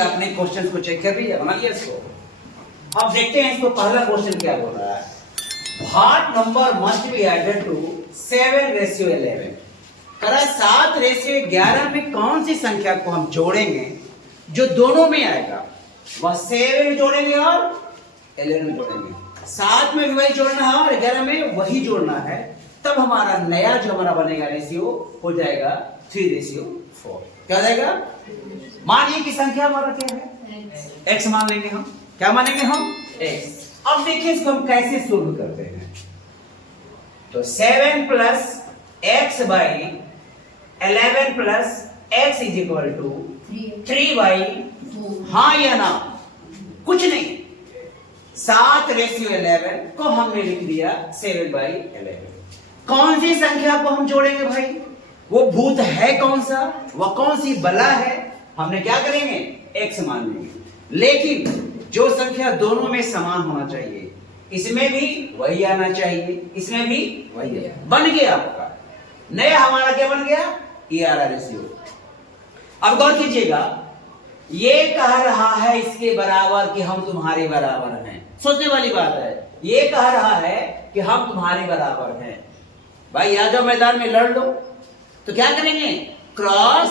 आपने क्वेश्चन को चेक कर लिया, बना लिया इसको। अब देखते हैं इसको पहला क्वेश्चन क्या बोल रहा है। What number must be added to 7:11। करा 7:11 में कौन सी संख्या को हम जोड़ेंगे जो दोनों में आएगा, वह 7 में जोड़ेंगे और 11 में जोड़ेंगे। 7 में भी वही जोड़ना है और 11 में वही जोड़ना है, तब हमारा नया जो हमारा बनेगा रेशियो हो जाएगा 3:4। क्या हो जाएगा? मानिए कि संख्या हमारा क्या है, x मान लेंगे हम। क्या मानेंगे हम? x। अब देखिए इसको हम कैसे सोल्व करते हैं। तो 7 plus x by 11 plus x is equal to 3 by, हाँ या ना? कुछ नहीं, 7:11 को हमने लिख दिया 7/11। कौन सी संख्या को हम जोड़ेंगे भाई? वो भूत है कौन सा, वह कौन सी बला है, हमने क्या करेंगे? x मान लेंगे। लेकिन जो संख्या दोनों में समान होना चाहिए, इसमें भी वही आना चाहिए, इसमें भी वही है। बन गया आपका नया, हमारा क्या बन गया? ERR ratio. अब गौर कीजिएगा, ये कह रहा है इसके बराबर कि हम तुम्हारे बराबर हैं। सोचने वाली बात है, ये कह रहा है कि हम तुम्हारे बराबर हैं। भाई आ जाओ मैदान में लड़ लो। तो क्या करेंगे? Cross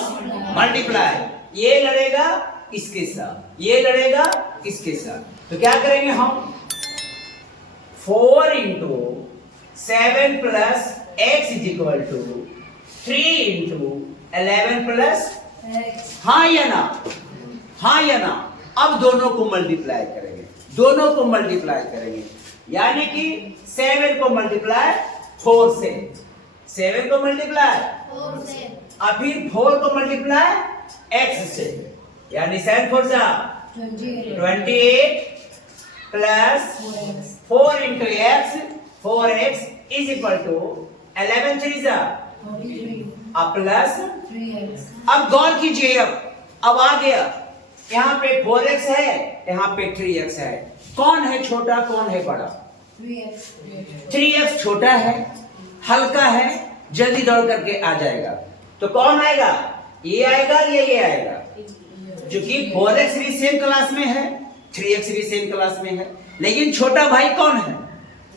multiply. ये लड़ेगा इसके साथ, ये लड़ेगा इसके साथ। तो क्या करेंगे हम? 4 into 7 plus x is equal to 3 into 11 plus, हाँ या ना? हाँ या ना? अब दोनों को मल्टीप्लाई करेंगे, दोनों को मल्टीप्लाई करेंगे, यानी कि 7 को मल्टीप्लाई 4 से, 7 को मल्टीप्लाई 4 से, और फिर 4 को मल्टीप्लाई x से, यानी 7 4 जा 28 plus 4 into x, 4x is equal to 11 3 जा प्लस 3x। अब गौर कीजिए, अब आ गया, यहाँ पे 4x है, यहाँ पे 3x है। कौन है छोटा, कौन है बड़ा? 3x छोटा है, हल्का है, जल्दी दौड़ करके आ जाएगा। तो कौन आएगा? ये आएगा, ये आएगा। क्योंकि 4x भी सेम क्लास में है, 3x भी सेम क्लास में है, लेकिन छोटा भाई कौन है?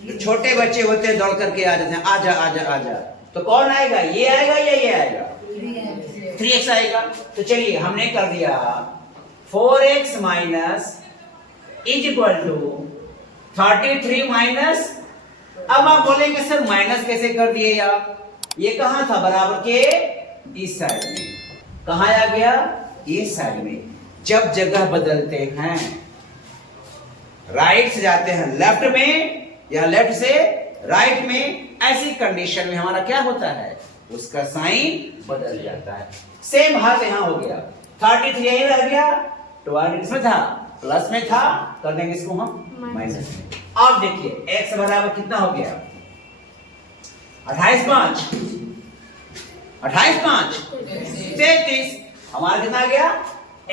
तो छोटे बच्चे होते हैं दौड़ करके आ जाते हैं, आजा आजा आजा। तो कौन आएगा? ये आएगा या ये आएगा? 3x आएगा। तो चलिए हमने कर दिया 4x minus is equal to 33 minus. अब आप बोलेंगे सर माइनस कैसे कर दिए यार? ये कहां था? बराबर के इस साइड में। कहां आ गया? इस साइड में। जब जगह बदलते हैं, राइट से जाते हैं लेफ्ट में या लेफ्ट से राइट में, ऐसी कंडीशन में हमारा क्या होता है? उसका साइन बदल जाता है। सेम हाल यहां हो गया, 33 यही रह गया, 12 इसमें था, प्लस में था, कर देंगे इसको हम माइनस में। अब देखिए x बराबर कितना हो गया? 28 5, 28 5 33। हमारा कितना आ गया?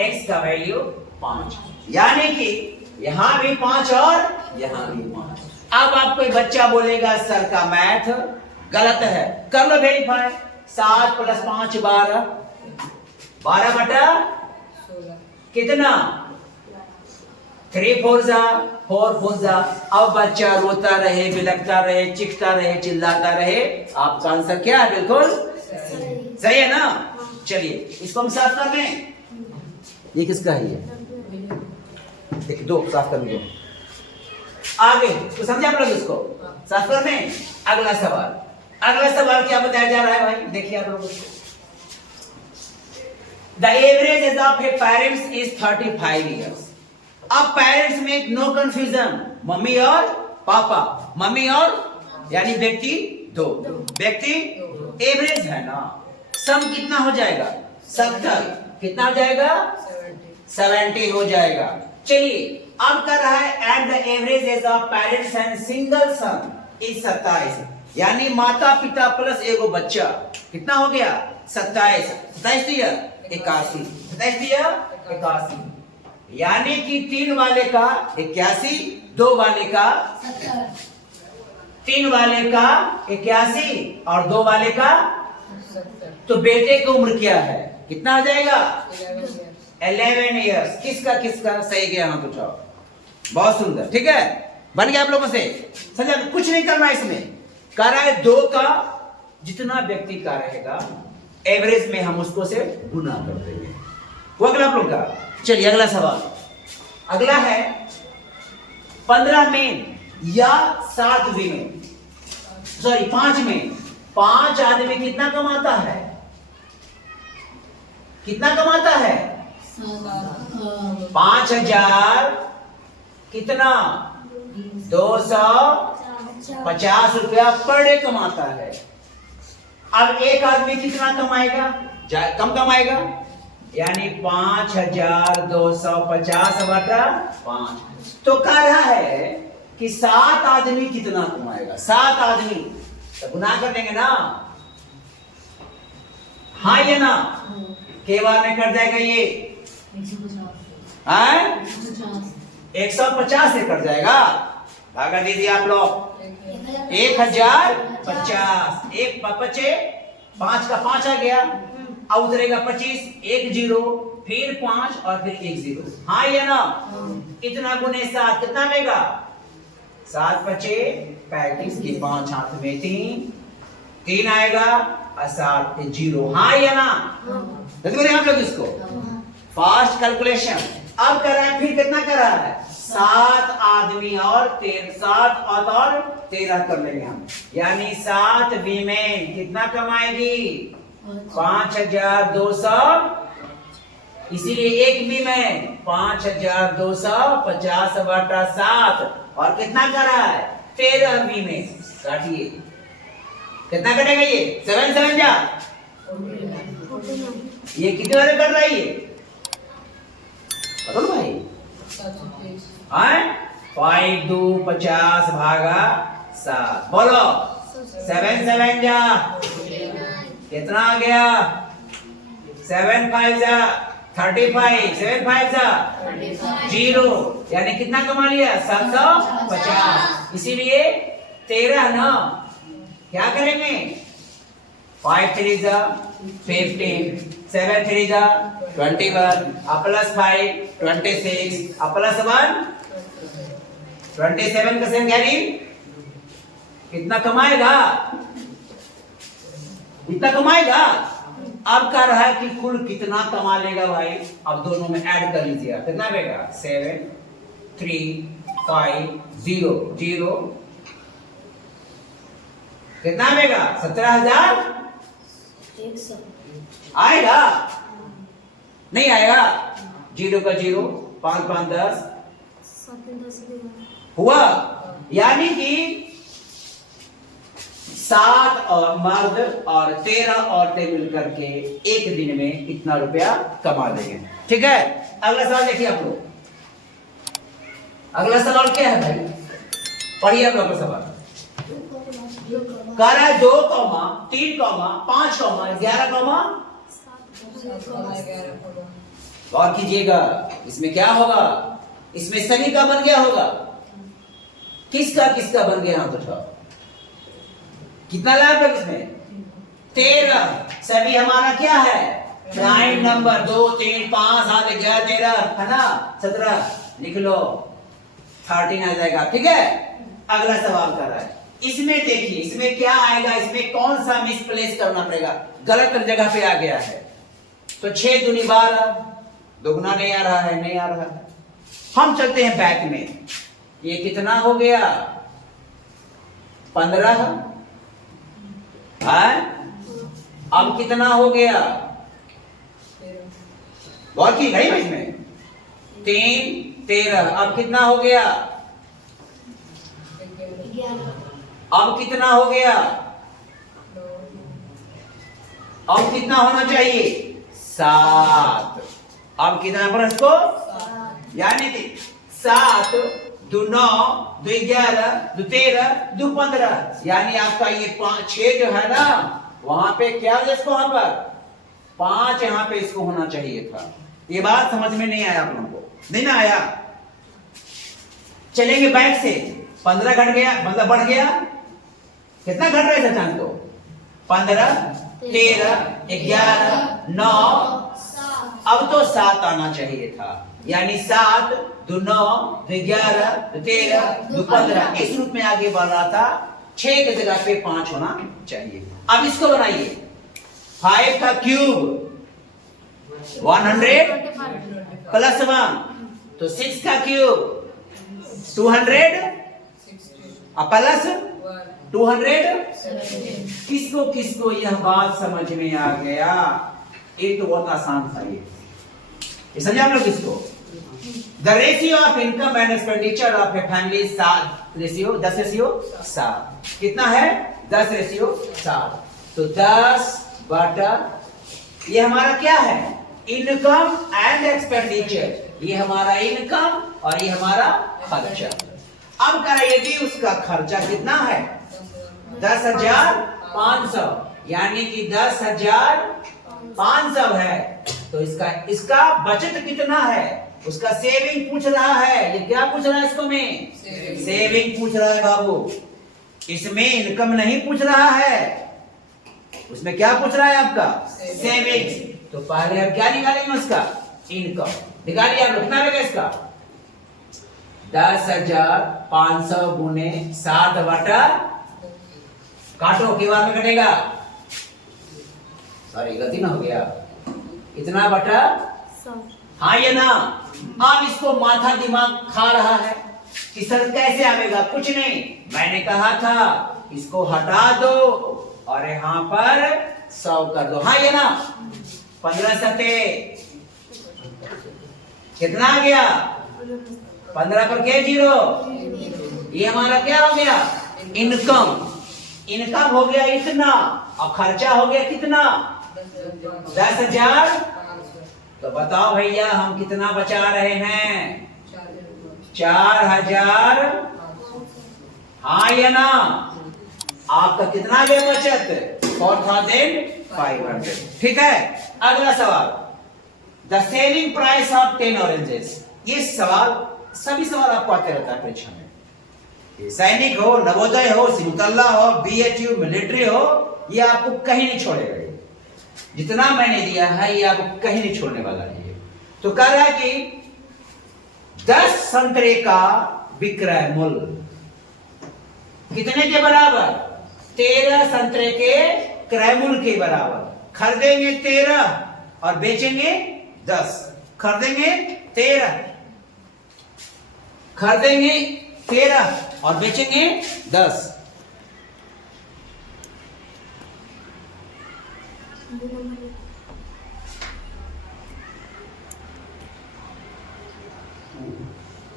x का वैल्यू 5, यानी कि यहां भी 5 और यहां भी 5। अब आप कोई बच्चा बोलेगा सर का मैथ गलत है, कर लो वेरीफाई। 7 प्लस 5 12, 12 बटा कितना? 3 4 जा 4 4 जा। अब बच्चा रोता रहे, बिलखता रहे, चिखता रहे, चिल्लाता रहे, आपका आंसर क्या है? बिल्कुल सही है ना? चलिए इसको हम साफ कर दें। ये किसका है? ये देखिए, दो साफ कर दो। आगे तो समझे आप लोग, इसको साफ कर दें। अगला सवाल, अगला सवाल क्या बताया जा रहा है भाई? देखिए आप लोग, the average age of a parents is 35 years। अब पेरेंट्स में नो कंफ्यूजन, मम्मी और पापा, मम्मी और यानी व्यक्ति दो, व्यक्ति एवरेज है ना। सम कितना हो जाएगा? 70। कितना हो जाएगा? 70 हो जाएगा। चलिए अब कर रहा है at the average age of parents and single son is 27, यानी माता पिता प्लस एगो बच्चा। कितना हो गया? 27। 27 दिया 81, 27 दिया 81, यानी कि 3 वाले का 81, 2 वाले का 3 वाले का 81 और 2 वाले का 70। तो बेटे की उम्र क्या है? कितना हो जाएगा? 11 ईयर्स। किसका किसका सही गया हाथ उठाओ। बहुत सुंदर, ठीक है, बन गया आप लोगों से। समझा? कुछ नहीं करना इसमें, कह रहा है 2 का जितना व्यक्ति का रहेगा एवरेज में हम उसको से गुना कर देंगे। वो अगला आप लोग का। चलिए अगला सवाल, अगला है 15 में या 7 में, सॉरी 5 में 5 आदमी कितना कमाता है? कितना कमाता है? 5000 कितना 250 रुपया पर डे कमाता है। अब एक आदमी कितना कमाएगा? कम कमाएगा, यानी 5250 बटा 5। तो कह रहा है कि 7 आदमी कितना कमाएगा? 7 आदमी तो गुना कर देंगे ना, हाँ ये ना, के बार में कर जाएगा ये 150 से कट जाएगा। भागा दीजिए आप लोग, 1050, एक बचे 5 का 5 आ गया, अब उतरेगा 25, 1 0, फिर 5 और फिर 1 0, हाँ ये ना। इतना गुने 7 कितना आएगा? 7 बचे 35 की 5 हाथ में 3 आएगा और 7 0, हाँ या ना? देखिए आप लोग इसको फास्ट कैलकुलेशन। अब कर रहा है, फिर कितना कर रहा है? 7 आदमी और 7 और 13 कर लेंगे हम, यानी 7 वीमेन कितना कमाएगी? 5200, इसीलिए एक वीमेन 5250 बटा 7, और कितना कर रहा है? 13 वीमेन। काटिए, कितना कटेगा ये? 7 7 जा, ये कितने वाले कर रहा है ये? बताओ भाई। 5 2 50 भागा 7, बोलो 7 7 जा, कितना आ गया? 7 5 जा 35, 7 5 जा 0, यानी कितना कमा लिया? 750। इसीलिए 13 ना, क्या करेंगे? 5 3 जा 15, 7 3 जा 21, प्लस 5 26, प्लस 1 27 का 7 यानी कितना कमाएगा? इतना कमाएगा। अब कह रहा है कि कुल कितना कमा लेगा भाई? अब दोनों में ऐड कर लीजिए, कितना आएगा? 7 3 5 0 0, कितना आएगा? 17,000 आएगा? नहीं आएगा। 0 का 0, 5 5 10 हुआ, यानी कि 7 और मर्द और 13 औरतें मिलकर के एक दिन में इतना रुपया कमा देंगे। ठीक है, अगला सवाल देखिए आप लोग। अगला सवाल क्या है भाई? पढ़िए आप लोग का सवाल। कह रहा है 2, 3, 5, 11, और कीजिएगा, इसमें क्या होगा? इसमें सभी का बन गया होगा। किसका किसका बन गया? हाथ उठाओ। कितना लाभ है इसमें? 13। सभी हमारा क्या है? Prime number. 2 3 5 7 11 13 है ना? 17 लिख लो, 13 आ जाएगा। ठीक है, अगला सवाल कर रहा है। इसमें देखिए, इसमें क्या आएगा? इसमें कौन सा मिसप्लेस करना पड़ेगा? गलत जगह पे आ गया है। तो 6 दूनी 12, दोगुना नहीं आ रहा है, नहीं आ रहा है। हम चलते हैं बैक में। ये कितना हो गया? 15 है। अब कितना हो गया? बहुत की घड़ी में इसमें 3 13। अब कितना हो गया? अब कितना हो गया? अब कितना होना चाहिए? 7। अब कितना पर इसको? यानी कि 7 2 9 2 11 2 13 2 15, यानी आपका ये 6 जो है ना, वहां पे क्या है इसको? वहां पर 5 यहाँ पे इसको होना चाहिए था। ये बात समझ में नहीं आया आप लोगों को? नहीं ना आया? चलेंगे बैक से। 15 घट गया, मतलब बढ़ गया। कितना घट रहा है चांद को? 15 13 11 9 अब तो 7 आना चाहिए था, यानी 7 2 9 2 11 2 13 2 15 इस रूप में आगे बढ़ रहा था। 6 की जगह पे 5 होना चाहिए। अब इसको बनाइए, 5 का क्यूब 100 प्लस 1, तो 6 का क्यूब 200 प्लस 200। किसको किसको यह बात समझ में आ गया? ये तो बहुत आसान था। ये समझा हम लोग किसको? The ratio of income and expenditure of a family 10:7। कितना है? 10:7। तो 10/, ये हमारा क्या है? Income and expenditure. ये हमारा इनकम और ये हमारा खर्चा। अब कराइए कि उसका खर्चा कितना है? 10,500, यानी कि 10,500 है। तो इसका बचत कितना है? उसका सेविंग पूछ रहा है। ये क्या पूछ रहा है? इसको में सेविंग पूछ रहा है बाबू। इसमें इनकम नहीं पूछ रहा है, उसमें क्या पूछ रहा है आपका? सेविंग्स। तो पहले अब क्या निकालेंगे? उसका इनकम निकालिए। आप कितना रहेगा इसका? 10,500 गुने 7/, काटो के बाद में कटेगा, सॉरी गलती ना हो गया, इतना बटा 100। हाँ ये ना। अब इसको माथा दिमाग खा रहा है कि सर कैसे आएगा? कुछ नहीं, मैंने कहा था इसको हटा दो और यहाँ पर 100 कर दो। हाँ ये ना। 15 सते कितना आ गया? 15 पर क्या 0? ये हमारा क्या हो गया? इनकम। इनकम हो गया इतना और खर्चा हो गया कितना? 10,000। तो बताओ भैया हम कितना बचा रहे हैं? 4,000। हाँ या ना? आपका कितना गया बचत? 4,500। ठीक है। अगला सवाल, the selling price of 10 oranges. ये सवाल, सभी सवाल आपको आते रहता है परीक्षा में। सैनिक हो, नवोदय हो, सिमुतल्ला हो, बीएचयू, मिलिट्री हो, ये आपको कहीं नहीं छोड़ेगा। जितना मैंने दिया है ये आपको कहीं नहीं छोड़ने वाला है। तो कह रहा है कि 10 संतरे का विक्रय मूल्य कितने के बराबर? 13 संतरे के क्रय मूल्य के बराबर। खरीदेंगे 13 और बेचेंगे 10। खरीदेंगे 13, खरीदेंगे 13 और बेचेंगे 10।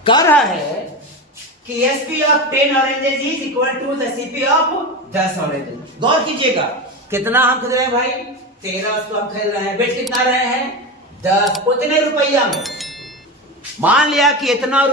कह रहा है कि SP of 10 oranges is equal to the CP of 10 oranges. गौर कीजिएगा, कितना हम खरीद रहे हैं भाई? 13 उसको हम खरीद रहे हैं। बेच कितना रहे हैं? 10। उतने रुपया में मान लिया कि इतना